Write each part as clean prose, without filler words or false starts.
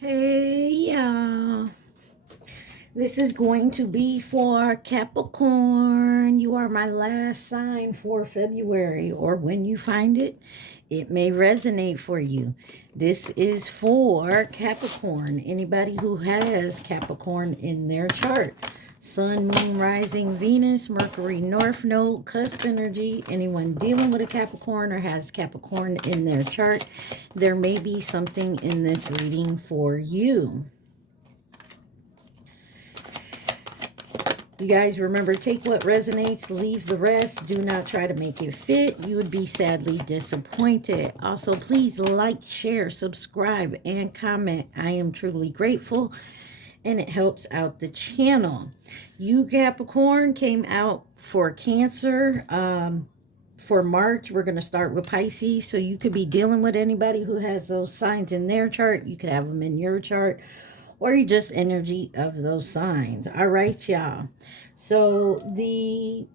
Hey, y'all. This is going to be for Capricorn. You are my last sign for February, or when you find it, it may resonate for you. This is for Capricorn. Anybody who has Capricorn in their chart. Sun, Moon, Rising, Venus, Mercury, North Node, cusp energy. Anyone dealing with a Capricorn or has Capricorn in their chart, there may be something in this reading for you. You guys remember, take what resonates, leave the rest. Do not try to make it fit. You would be sadly disappointed. Also, please like, share, subscribe, and comment. I am truly grateful, and it helps out the channel. You, Capricorn, came out for Cancer. For March, we're going to start with Pisces. So you could be dealing with anybody who has those signs in their chart. You could have them in your chart, or you just energy of those signs. All right, y'all. So the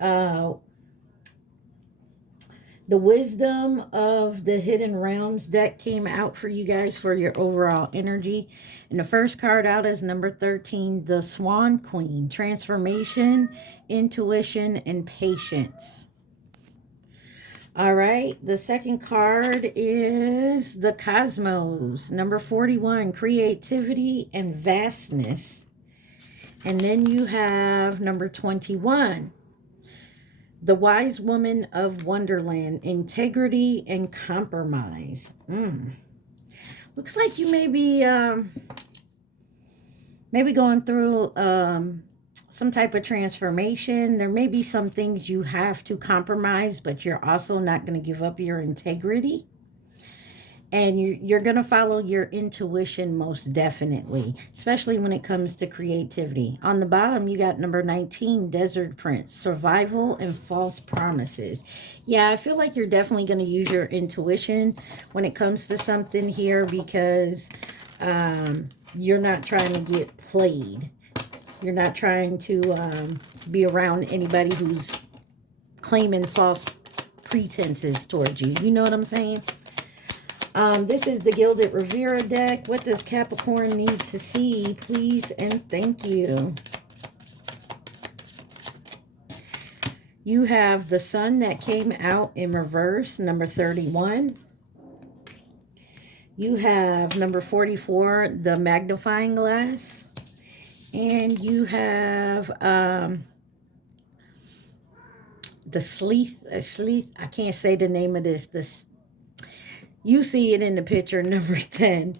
Wisdom of the Hidden Realms deck came out for you guys for your overall energy. And the first card out is number 13, the Swan Queen. Transformation, intuition, and patience. All right, the second card is the Cosmos, number 41, creativity and vastness. And then you have number 21, the Wise Woman of Wonderland, integrity and compromise. Looks like you may be maybe going through some type of transformation. There may be some things you have to compromise, but you're also not going to give up your integrity. And you're going to follow your intuition most definitely, especially when it comes to creativity. On the bottom, you got number 19, Desert Prince, survival and false promises. Yeah, I feel like you're definitely going to use your intuition when it comes to something here, because you're not trying to get played. You're not trying to be around anybody who's claiming false pretenses towards you. You know what I'm saying? This is the Gilded Rivera deck. What does Capricorn need to see? Please and thank you. You have the Sun that came out in reverse, number 31. You have number 44, the magnifying glass. And you have the Sleeth, I can't say the name of this. You see it in the picture, number 10.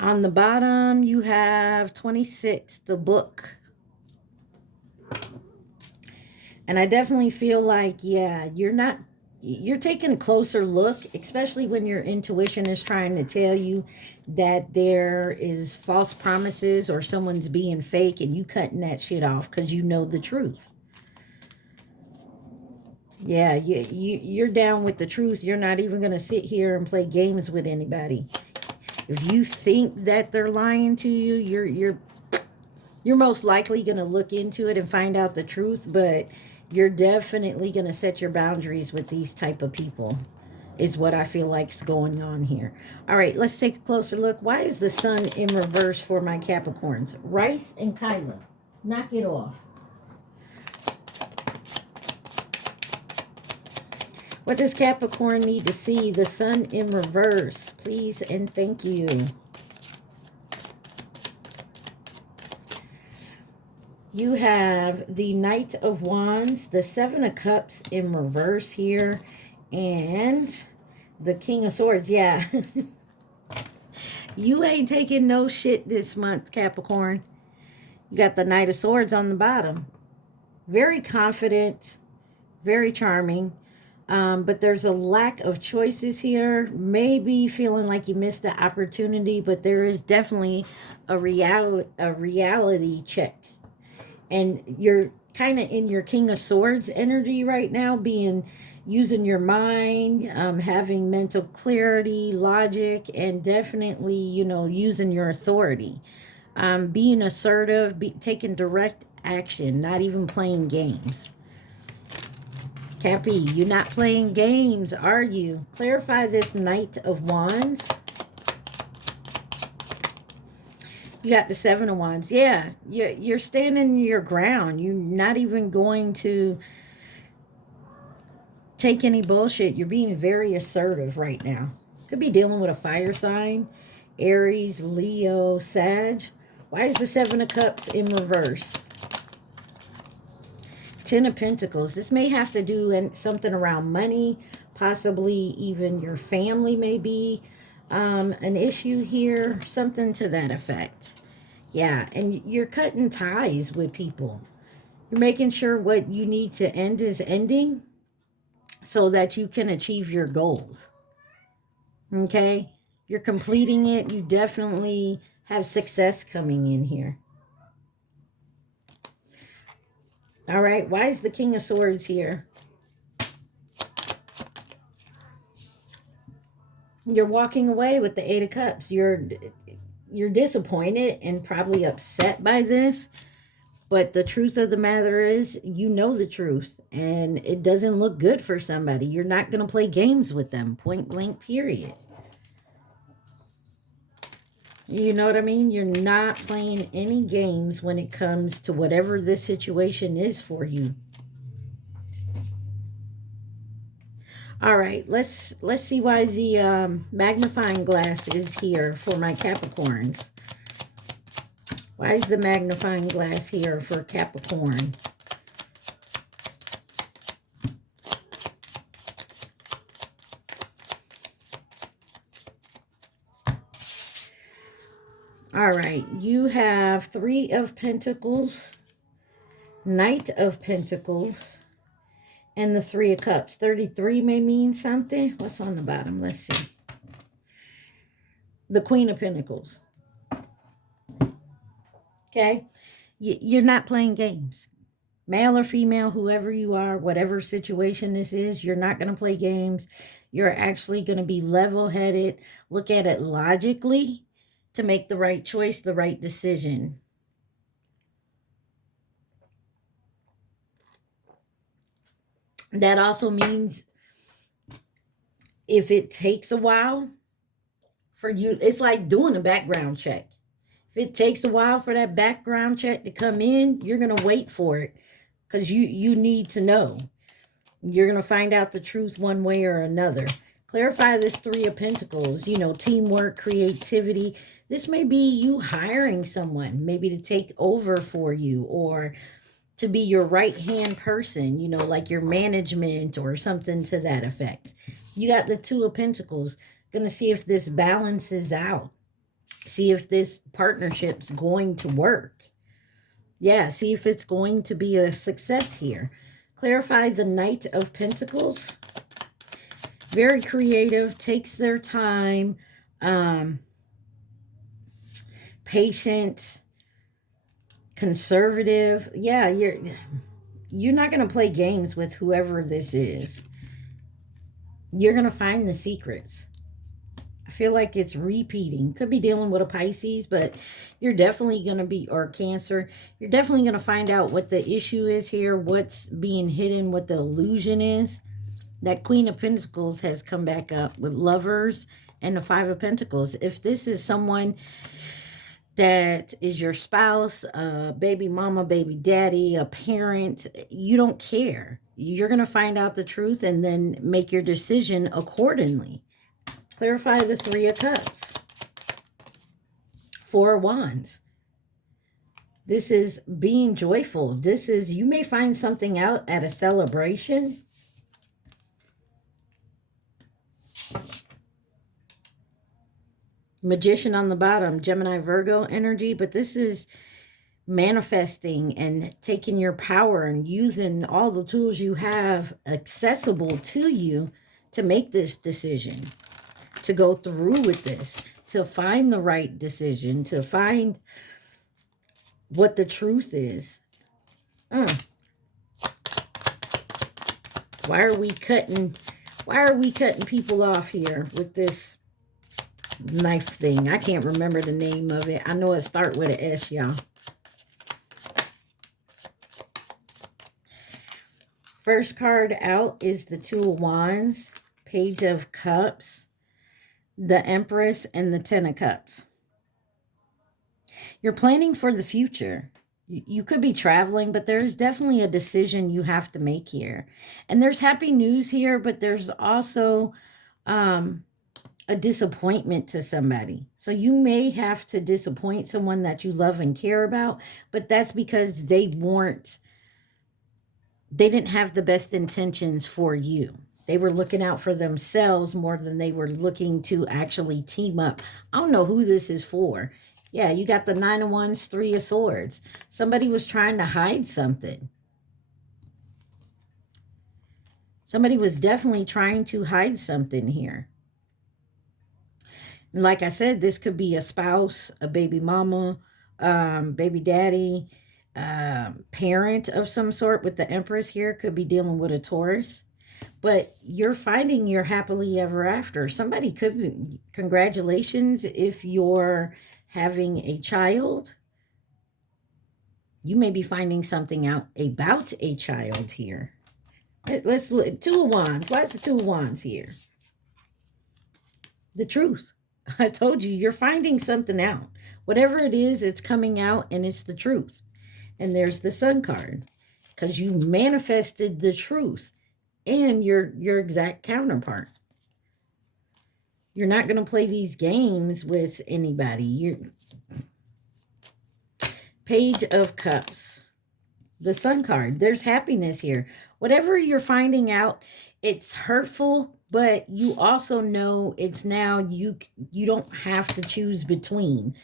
On the bottom, you have 26, the Book. And I definitely feel like, yeah, you're taking a closer look, especially when your intuition is trying to tell you that there is false promises or someone's being fake, and you cutting that shit off because you know the truth. Yeah, you're down with the truth. You're not even going to sit here and play games with anybody. If you think that they're lying to you, you're most likely going to look into it and find out the truth, but you're definitely going to set your boundaries with these type of people, is what I feel like is going on here. All right, let's take a closer look. Why is the Sun in reverse for my Capricorns? Rice and Kyla. Knock it off. What does Capricorn need to see? The Sun in reverse. Please and thank you. You have the Knight of Wands, the Seven of Cups in reverse here, and the King of Swords. Yeah. You ain't taking no shit this month, Capricorn. You got the Knight of Swords on the bottom. Very confident, very charming. But there's a lack of choices here. Maybe feeling like you missed the opportunity, but there is definitely a reality check. And you're kind of in your King of Swords energy right now, using your mind, having mental clarity, logic, and definitely, using your authority. Being assertive, taking direct action, not even playing games. Cappy, you're not playing games, are you? Clarify this Knight of Wands. You got the Seven of Wands. Yeah, you're standing your ground. You're not even going to take any bullshit. You're being very assertive right now. Could be dealing with a fire sign, Aries, Leo, Sag. Why is the Seven of Cups in reverse? Ten of Pentacles. This may have to do something around money, possibly even your family may be an issue here, something to that effect. Yeah, and you're cutting ties with people. You're making sure what you need to end is ending so that you can achieve your goals. Okay? You're completing it. You definitely have success coming in here. All right, why is the King of Swords here? You're walking away with the Eight of Cups. You're disappointed and probably upset by this. But the truth of the matter is, you know the truth. And it doesn't look good for somebody. You're not going to play games with them. Point blank, period. You know what I mean? You're not playing any games when it comes to whatever this situation is for you. All right, let's see why the magnifying glass is here for my Capricorns. Why is the magnifying glass here for Capricorn? All right, you have Three of Pentacles, Knight of Pentacles, and the Three of Cups. 33 may mean something. What's on the bottom? Let's see. The Queen of Pentacles. Okay? You're not playing games. Male or female, whoever you are, whatever situation this is, you're not going to play games. You're actually going to be level-headed. Look at it logically to make the right choice, the right decision. That also means if it takes a while for you, it's like doing a background check. If it takes a while for that background check to come in, you're going to wait for it because you need to know. You're going to find out the truth one way or another. Clarify this Three of Pentacles, you know, teamwork, creativity. This may be you hiring someone, maybe to take over for you or to be your right-hand person, you know, like your management or something to that effect. You got the Two of Pentacles. Going to see if this balances out. See if this partnership's going to work. Yeah, see if it's going to be a success here. Clarify the Knight of Pentacles. Very creative, takes their time, patient, conservative. Yeah, you're not going to play games with whoever this is. You're going to find the secrets. I feel like it's repeating. Could be dealing with a Pisces, but you're definitely going to be, or Cancer, you're definitely going to find out what the issue is here, what's being hidden, what the illusion is. That Queen of Pentacles has come back up with Lovers and the Five of Pentacles. If this is someone that is your spouse, a baby mama, baby daddy, a parent, you don't care. You're going to find out the truth and then make your decision accordingly. Clarify the Three of Cups. Four of Wands. This is being joyful. This is, you may find something out at a celebration. Magician on the bottom, Gemini, Virgo energy, but this is manifesting and taking your power and using all the tools you have accessible to you to make this decision, to go through with this, to find the right decision, to find what the truth is. Why are we cutting people off here with this knife thing? I can't remember the name of it. I know it starts with an S, y'all. First card out is the Two of Wands, Page of Cups, the Empress, and the Ten of Cups. You're planning for the future. You could be traveling, but there's definitely a decision you have to make here. And there's happy news here, but there's also um, a disappointment to somebody. So you may have to disappoint someone that you love and care about, but that's because they didn't have the best intentions for you. They were looking out for themselves more than they were looking to actually team up. I don't know who this is for. Yeah, you got the Nine of Wands, Three of Swords. Somebody was trying to hide something. Somebody was definitely trying to hide something here. And like I said, this could be a spouse, a baby mama, baby daddy, parent of some sort with the Empress here. Could be dealing with a Taurus. But you're finding your happily ever after. Somebody could be, congratulations if you're having a child. You may be finding something out about a child here. Let's look. Two of Wands. Why is the Two of Wands here? The truth. I told you, you're finding something out. Whatever it is, it's coming out and it's the truth. And there's the Sun card. Because you manifested the truth and your exact counterpart. You're not going to play these games with anybody. Page of Cups. The Sun card. There's happiness here. Whatever you're finding out, it's hurtful, but you also know it's now you don't have to choose between.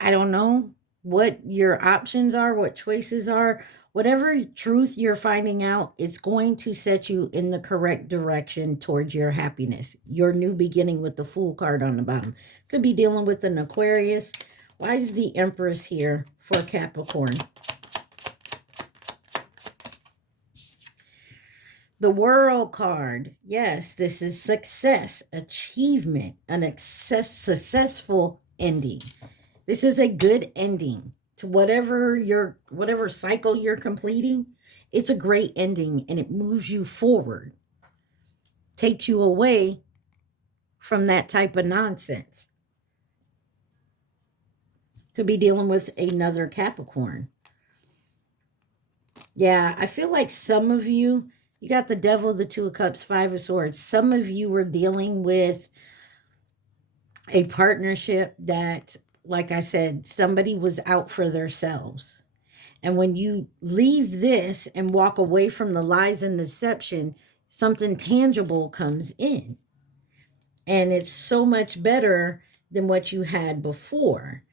I don't know what your options are, what choices are. Whatever truth you're finding out, it's going to set you in the correct direction towards your happiness. Your new beginning with the Fool card on the bottom. Could be dealing with an Aquarius. Why is the Empress here for Capricorn? The World card. Yes, this is success, achievement, successful ending. This is a good ending to whatever cycle you're completing. It's a great ending and it moves you forward. Takes you away from that type of nonsense. Could be dealing with another Capricorn. Yeah, I feel like some of you, you got the Devil, the Two of Cups, Five of Swords. Some of you were dealing with a partnership that, like I said, somebody was out for themselves. And when you leave this and walk away from the lies and deception, something tangible comes in. And it's so much better than what you had before.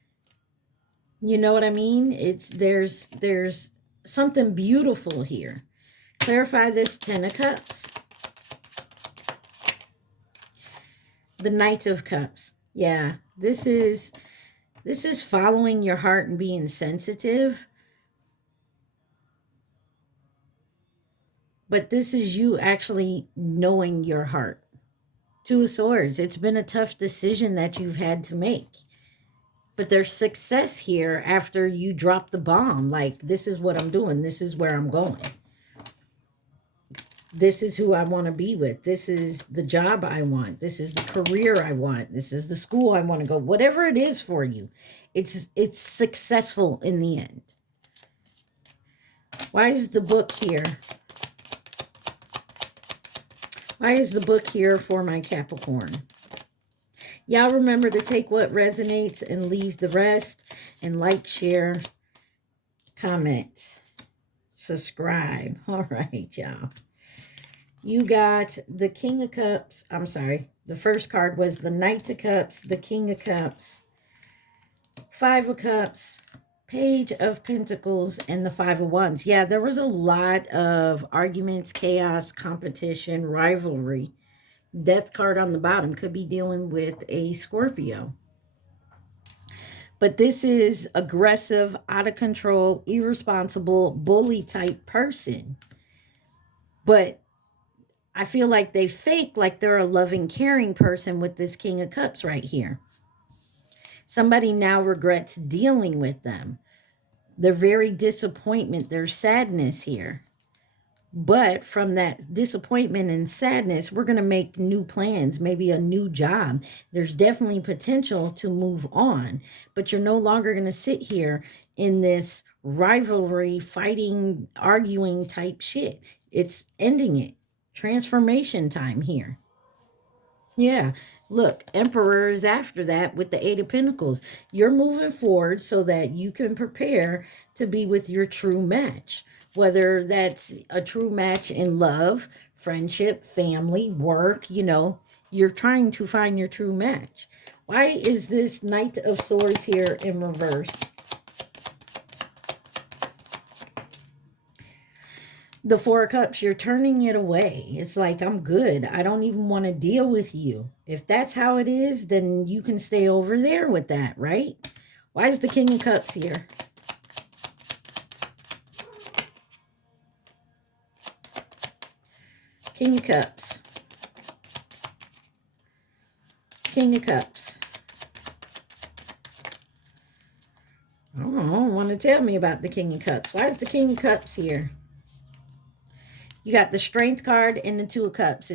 You know what I mean? There's something beautiful here. Clarify this Ten of Cups. The Knight of Cups. Yeah, this is following your heart and being sensitive. But this is you actually knowing your heart. Two of Swords. It's been a tough decision that you've had to make. But there's success here after you drop the bomb. Like, this is what I'm doing. This is where I'm going. This is who I want to be with. This is the job I want. This is the career I want. This is the school I want to go. Whatever it is for you, it's successful in the end. Why is the book here? Why is the book here for my Capricorn? Y'all remember to take what resonates and leave the rest. And like, share, comment, subscribe. All right, y'all. You got the King of Cups. I'm sorry. The first card was the Knight of Cups, the King of Cups, Five of Cups, Page of Pentacles, and the Five of Wands. Yeah, there was a lot of arguments, chaos, competition, rivalry. Death card on the bottom could be dealing with a Scorpio. But this is aggressive, out of control, irresponsible, bully type person. But I feel like they fake like they're a loving, caring person with this King of Cups right here. Somebody now regrets dealing with them. Their very disappointment, their sadness here. But from that disappointment and sadness, we're going to make new plans, maybe a new job. There's definitely potential to move on, but you're no longer going to sit here in this rivalry, fighting, arguing type shit. It's ending it. Transformation time here. Yeah. Look, Emperor is after that with the Eight of Pentacles. You're moving forward so that you can prepare to be with your true match. Whether that's a true match in love, friendship, family, work, you're trying to find your true match. Why is this Knight of Swords here in reverse? The Four of Cups, you're turning it away. It's like, I'm good. I don't even want to deal with you. If that's how it is, then you can stay over there with that, right? Why is the King of Cups here? King of Cups. King of Cups. Oh, want to tell me about the King of Cups. Why is the King of Cups here? You got the Strength card and the Two of Cups.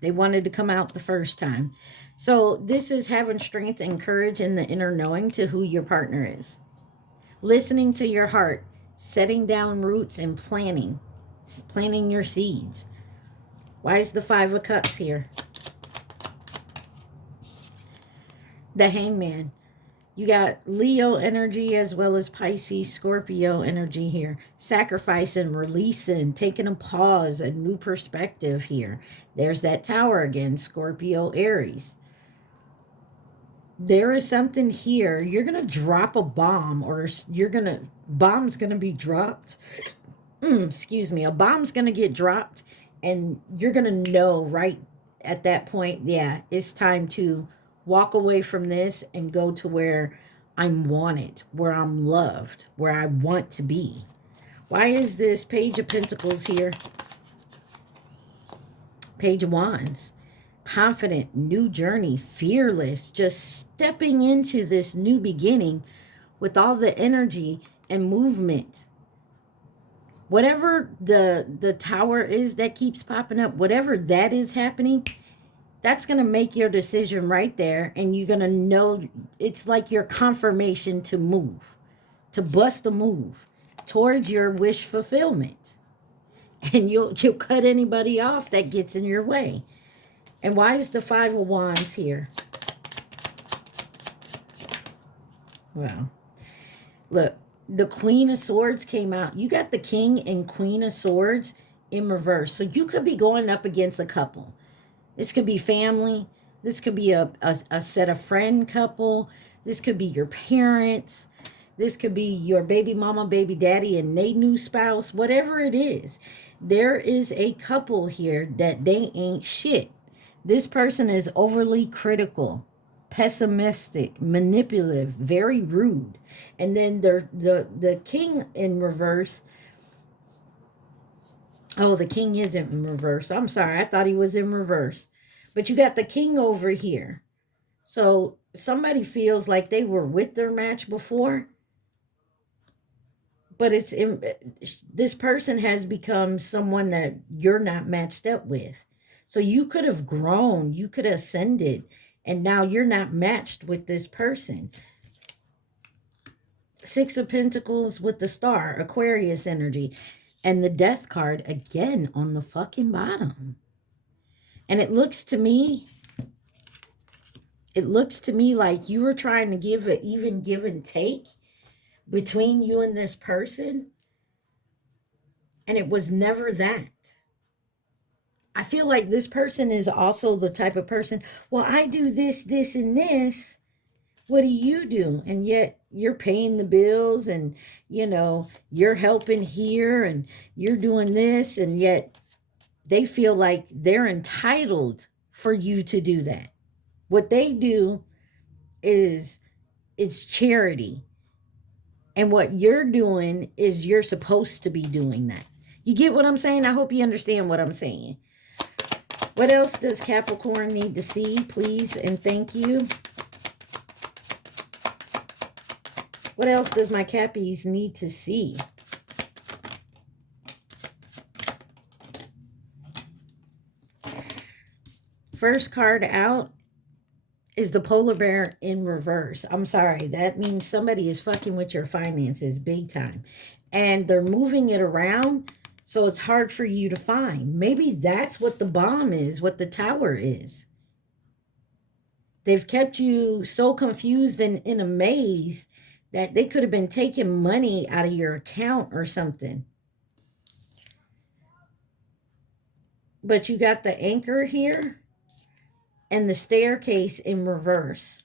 They wanted to come out the first time. So this is having strength and courage in the inner knowing to who your partner is. Listening to your heart. Setting down roots and planting your seeds. Why is the Five of Cups here? The Hangman. You got Leo energy as well as Pisces, Scorpio energy here. Sacrificing, releasing, taking a pause, a new perspective here. There's that Tower again, Scorpio, Aries. There is something here. You're going to drop a bomb, or bomb's going to be dropped. Excuse me. A bomb's going to get dropped, and you're going to know right at that point, yeah, it's time to walk away from this and go to where I'm wanted, where I'm loved, where I want to be. Why is this Page of Pentacles here? Page of Wands. Confident, new journey, fearless, just stepping into this new beginning with all the energy and movement. Whatever the tower is that keeps popping up, whatever that is happening, that's going to make your decision right there. And you're going to know, it's like your confirmation to move, to bust a move towards your wish fulfillment. And you'll cut anybody off that gets in your way. And why is the Five of Wands here? Well, look, the Queen of Swords came out. You got the King and Queen of Swords in reverse. So you could be going up against a couple. This could be family. This could be a set of friend couple. This could be your parents. This could be your baby mama, baby daddy, and they new spouse. Whatever it is, there is a couple here that they ain't shit. This person is overly critical, pessimistic, manipulative, very rude. And then the King in reverse. Oh, the King isn't in reverse. I'm sorry. I thought he was in reverse. But you got the King over here. So somebody feels like they were with their match before. But this person has become someone that you're not matched up with. So you could have grown. You could have ascended. And now you're not matched with this person. Six of Pentacles with the Star. Aquarius energy. And the Death card again on the fucking bottom. And it looks to me like you were trying to give an even give and take between you and this person. And it was never that. I feel like this person is also the type of person, well, I do this, this, and this. What do you do? And yet you're paying the bills and, you're helping here and you're doing this. And yet they feel like they're entitled for you to do that. What they do is it's charity. And what you're doing is you're supposed to be doing that. You get what I'm saying? I hope you understand what I'm saying. What else does Capricorn need to see, please? And thank you. What else does my Cappies need to see? first card out is the polar bear in reverse. I'm sorry. That means somebody is fucking with your finances big time. And they're moving it around, so it's hard for you to find. Maybe that's what the bomb is, what the tower is. They've kept you so confused and in a maze that they could have been taking money out of your account or something. But you got the anchor here and the staircase in reverse.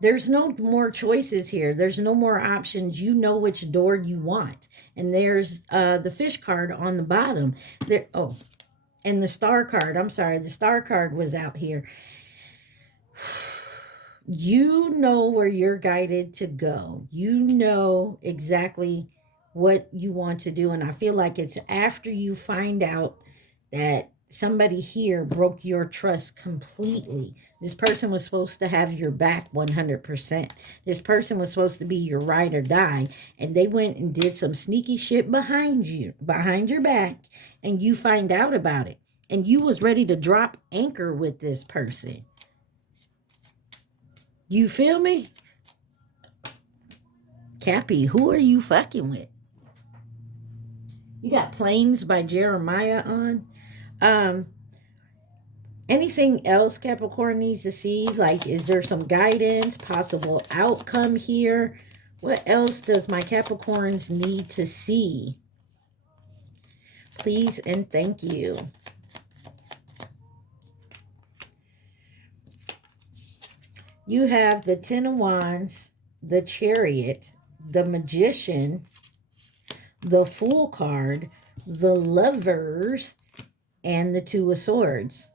There's no more choices here. There's no more options. You know which door you want. And there's the fish card on the bottom. There. Oh, and the star card. I'm sorry. The star card was out here. You know where you're guided to go. You know exactly what you want to do. And I feel like it's after you find out that somebody here broke your trust completely. This person was supposed to have your back 100%. This person was supposed to be your ride or die. And they went and did some sneaky shit behind you, behind your back. And you find out about it. And you was ready to drop anchor with this person. You feel me? Cappy, who are you fucking with? You got Planes by Jeremiah on. Anything else Capricorn needs to see? Like, is there some guidance, possible outcome here? What else does my Capricorns need to see? Please and thank you. You have the Ten of Wands, the Chariot, the Magician, the Fool card, the Lovers, and the Two of Swords.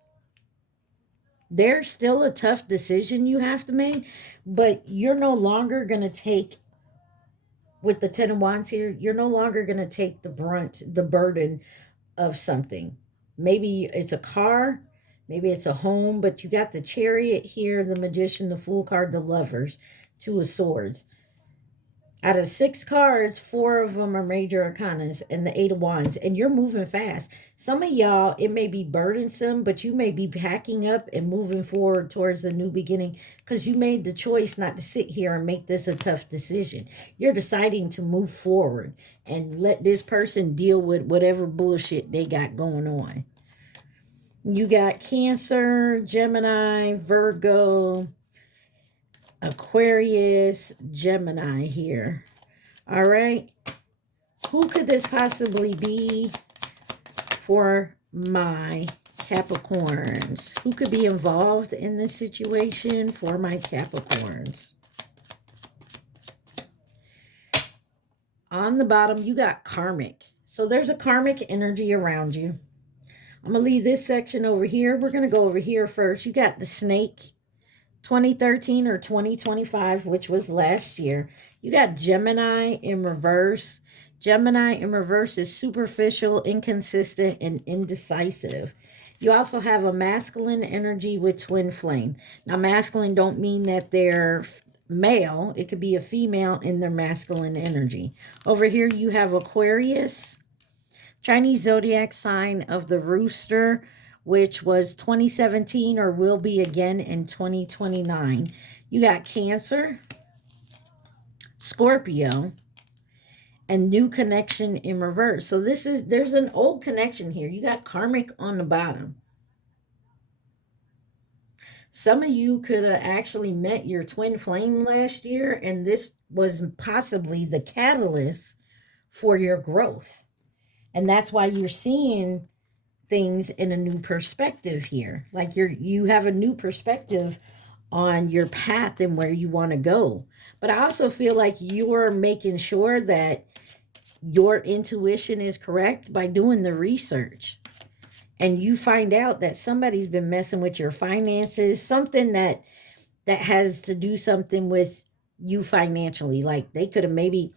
There's still a tough decision you have to make, but you're no longer going to take, with the Ten of Wands here, you're no longer going to take the brunt, the burden of something. Maybe it's a car, maybe it's a home, but you got the Chariot here, the Magician, the Fool card, the Lovers, Two of Swords. Out of 6 cards, 4 of them are major arcanas and the 8 of Wands, and you're moving fast. Some of y'all, it may be burdensome, but you may be packing up and moving forward towards a new beginning because you made the choice not to sit here and make this a tough decision. You're deciding to move forward and let this person deal with whatever bullshit they got going on. You got Cancer, Gemini, Virgo, Aquarius, Gemini here. All right. Who could this possibly be for my Capricorns? Who could be involved in this situation for my Capricorns? On the bottom, you got karmic. So there's a karmic energy around you. I'm going to leave this section over here. We're going to go over here first. You got the snake. 2013 or 2025, which was last year. You got Gemini in reverse. Gemini in reverse is superficial, inconsistent, and indecisive. You also have a masculine energy with twin flame. Now, masculine don't mean that they're male. It could be a female in their masculine energy. Over here, you have Aquarius, Chinese zodiac sign of the rooster, which was 2017 or will be again in 2029. You got Cancer, Scorpio, and new connection in reverse. So there's an old connection here. You got karmic on the bottom. Some of you could have actually met your twin flame last year, and this was possibly the catalyst for your growth. And that's why you're seeing things in a new perspective here. Like you have a new perspective on your path and where you want to go. But I also feel like you're making sure that your intuition is correct by doing the research. And you find out that somebody's been messing with your finances, something that has to do something with you financially. Like they could have maybe,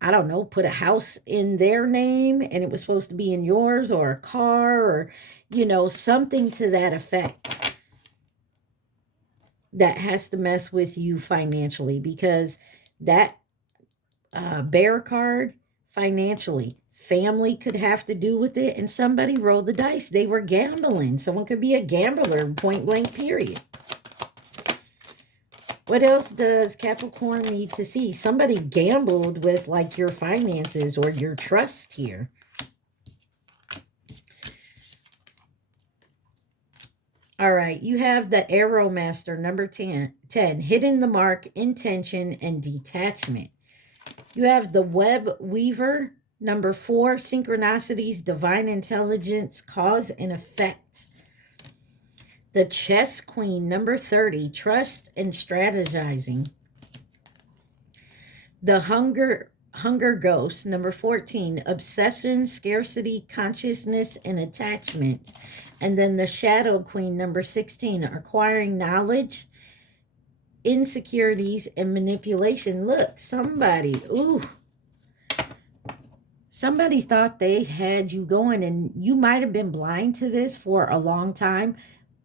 I don't know, put a house in their name and it was supposed to be in yours, or a car, or, you know, something to that effect that has to mess with you financially, because that bear card financially, Family could have to do with it, and somebody rolled the dice. They were gambling. Someone could be a gambler, point blank, period. What else does Capricorn need to see? Somebody gambled with like your finances or your trust here. All right, you have the Arrow Master, number 10, hitting the mark, intention, and detachment. You have the Web Weaver, number 4, synchronicities, divine intelligence, cause and effect. The Chess Queen, number 30, trust and strategizing. The Hunger Ghost, number 14, obsession, scarcity, consciousness, and attachment. And then the Shadow Queen, number 16, acquiring knowledge, insecurities, and manipulation. Look, somebody thought they had you going, and you might have been blind to this for a long time,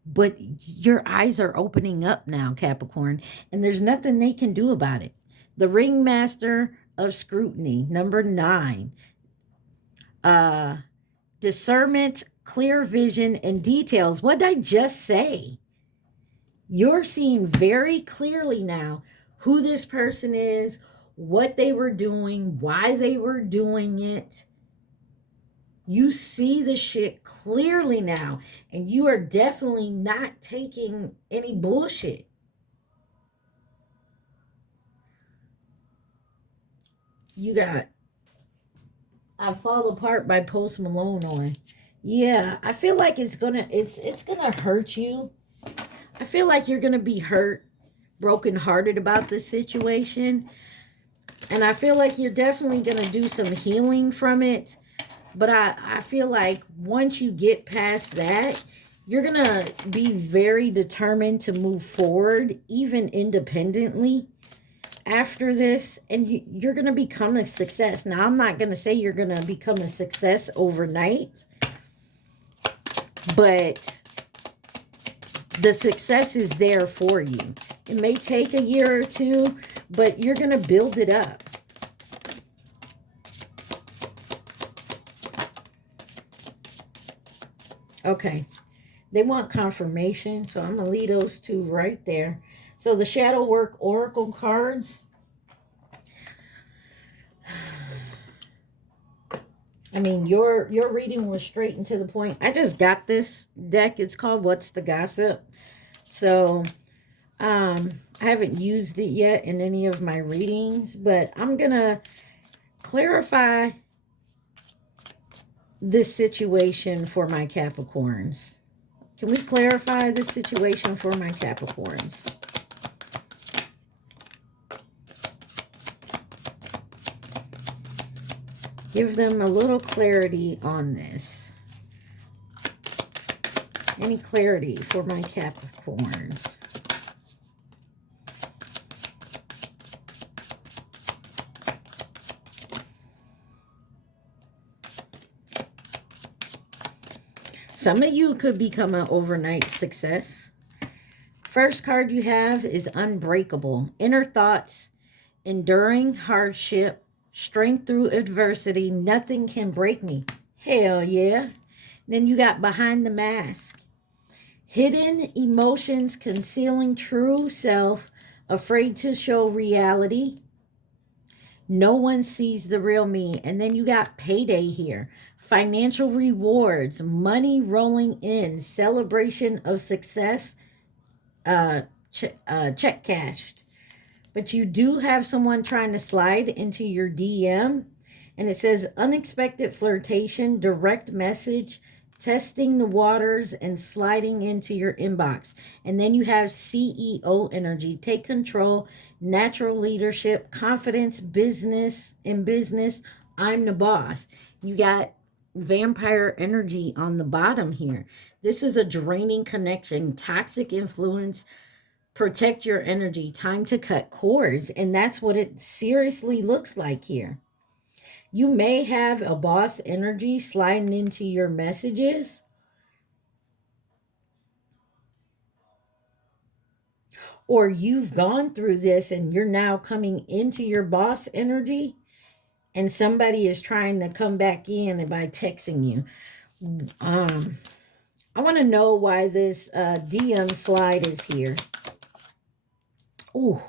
but your eyes are opening up now, Capricorn, and there's nothing they can do about it. The Ringmaster of Scrutiny, number 9. Discernment, clear vision, and details. What did I just say? You're seeing very clearly now who this person is, what they were doing, why they were doing it. You see the shit clearly now, and you are definitely not taking any bullshit. You got I Fall Apart by Post Malone on. Yeah, I feel like it's gonna hurt you. I feel like you're gonna be hurt, brokenhearted about this situation. And I feel like you're definitely gonna do some healing from it. But I feel like once you get past that, you're going to be very determined to move forward, even independently after this. And you're going to become a success. Now, I'm not going to say you're going to become a success overnight. But the success is there for you. It may take a year or two, but you're going to build it up. Okay, they want confirmation, so I'm going to leave those two right there. So the Shadow Work Oracle cards. I mean, your reading was straight and to the point. I just got this deck. It's called What's the Gossip? So I haven't used it yet in any of my readings, but I'm going to clarify this situation for my Capricorns. Can we clarify the situation for my Capricorns? Give them a little clarity on this. Any clarity for my Capricorns? Some of you could become an overnight success. First card you have is Unbreakable. Inner thoughts, enduring hardship, strength through adversity. Nothing can break me. Hell yeah. Then you got Behind the Mask. Hidden emotions, concealing true self, afraid to show reality. No one sees the real me. And then you got Payday here. Financial rewards, money rolling in, celebration of success, check cashed. But you do have someone trying to slide into your DM. And it says unexpected flirtation, direct message, testing the waters, and sliding into your inbox. And then you have CEO energy, take control, natural leadership, confidence, business, I'm the boss. You got vampire energy on the bottom here. This is a draining connection, toxic influence. Protect your energy, time to cut cords. And that's what it seriously looks like here. You may have a boss energy sliding into your messages. Or you've gone through this and you're now coming into your boss energy. and somebody is trying to come back in by texting you. I want to know why this DM slide is here. Ooh,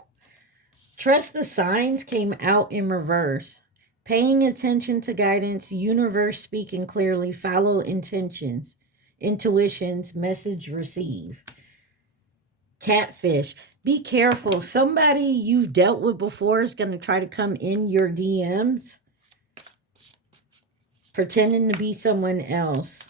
trust the signs came out in reverse. Paying attention to guidance, universe speaking clearly, follow intentions, intuitions, message receive. Catfish, be careful. Somebody you've dealt with before is going to try to come in your DMs pretending to be someone else.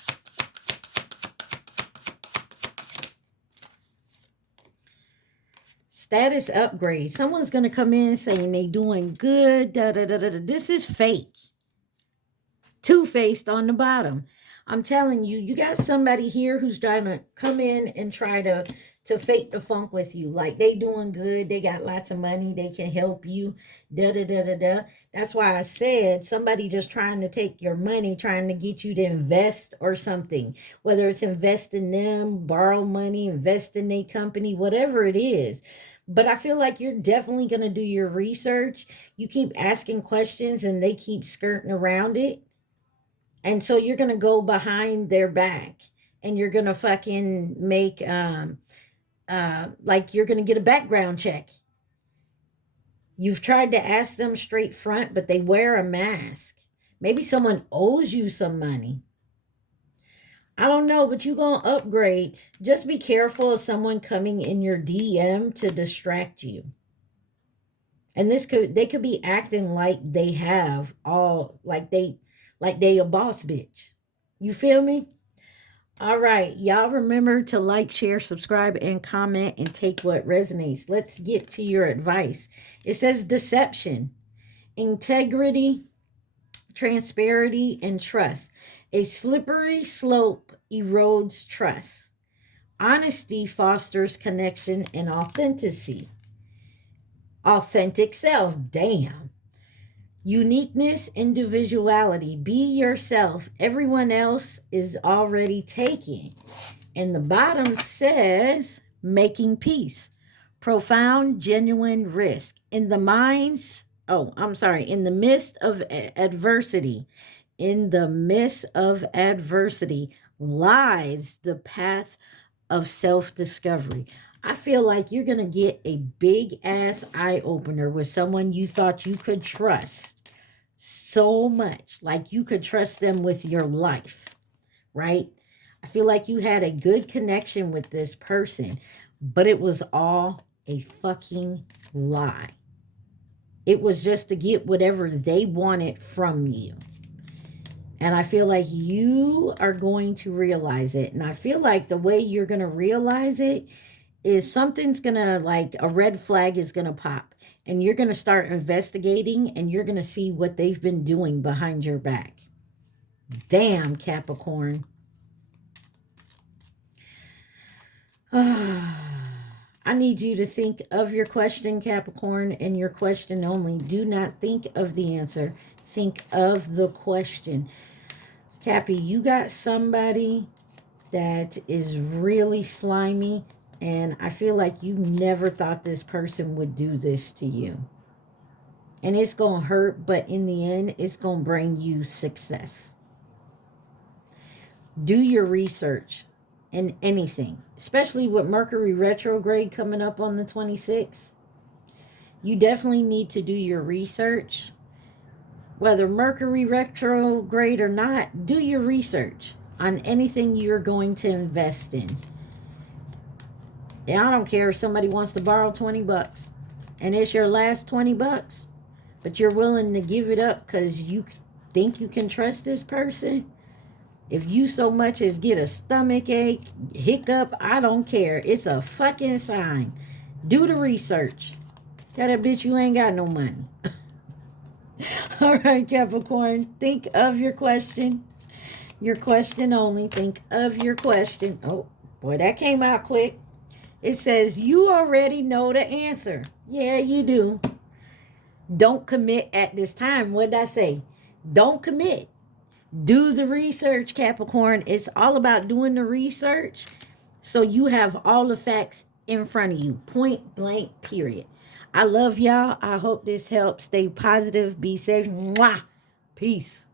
Status upgrade. Someone's going to come in saying they doing good. Da, da, da, da, da. This is fake. Two-faced on the bottom. I'm telling you, you got somebody here who's trying to come in and try to fake the funk with you. Like they doing good. They got lots of money. They can help you. Da, da, da, da, da. That's why I said somebody just trying to take your money, trying to get you to invest or something. Whether it's invest in them, borrow money, invest in their company, whatever it is. But I feel like you're definitely going to do your research. You keep asking questions and they keep skirting around it. And so you're going to go behind their back and you're going to fucking make, like you're going to get a background check. You've tried to ask them straight front, but they wear a mask. Maybe someone owes you some money. I don't know, but you're going to upgrade. Just be careful of someone coming in your DM to distract you. And they could be acting like they have all, like they a boss bitch. You feel me? All right. Y'all remember to like, share, subscribe, and comment and take what resonates. Let's get to your advice. It says deception, integrity, transparency, and trust. A slippery slope erodes trust. Honesty fosters connection and authenticity. Authentic self. Damn. Uniqueness, individuality. Be yourself. Everyone else is already taken. And the bottom says making peace. Profound, genuine risk. In the midst of adversity. In the midst of adversity lies the path of self-discovery. I feel like you're going to get a big ass eye opener with someone you thought you could trust so much. Like you could trust them with your life, right? I feel like you had a good connection with this person, but it was all a fucking lie. It was just to get whatever they wanted from you. And I feel like you are going to realize it. And I feel like the way you're going to realize it is something's going to, like a red flag is going to pop. And you're going to start investigating and you're going to see what they've been doing behind your back. Damn, Capricorn. I need you to think of your question, Capricorn, and your question only. Do not think of the answer. Think of the question. Cappy, you got somebody that is really slimy, and I feel like you never thought this person would do this to you. And it's going to hurt, but in the end, it's going to bring you success. Do your research in anything, especially with Mercury retrograde coming up on the 26th. You definitely need to do your research. Whether Mercury retrograde or not, do your research on anything you're going to invest in. And I don't care if somebody wants to borrow 20 bucks and it's your last 20 bucks, but you're willing to give it up because you think you can trust this person. If you so much as get a stomach ache, hiccup, I don't care. It's a fucking sign. Do the research. Tell that bitch you ain't got no money. All right, Capricorn, think of your question. Your question only. Think of your question. Oh, boy, that came out quick. It says, you already know the answer. Yeah, you do. Don't commit at this time. What did I say? Don't commit. Do the research, Capricorn. It's all about doing the research so you have all the facts in front of you. Point blank, period. I love y'all. I hope this helps. Stay positive. Be safe. Mwah. Peace.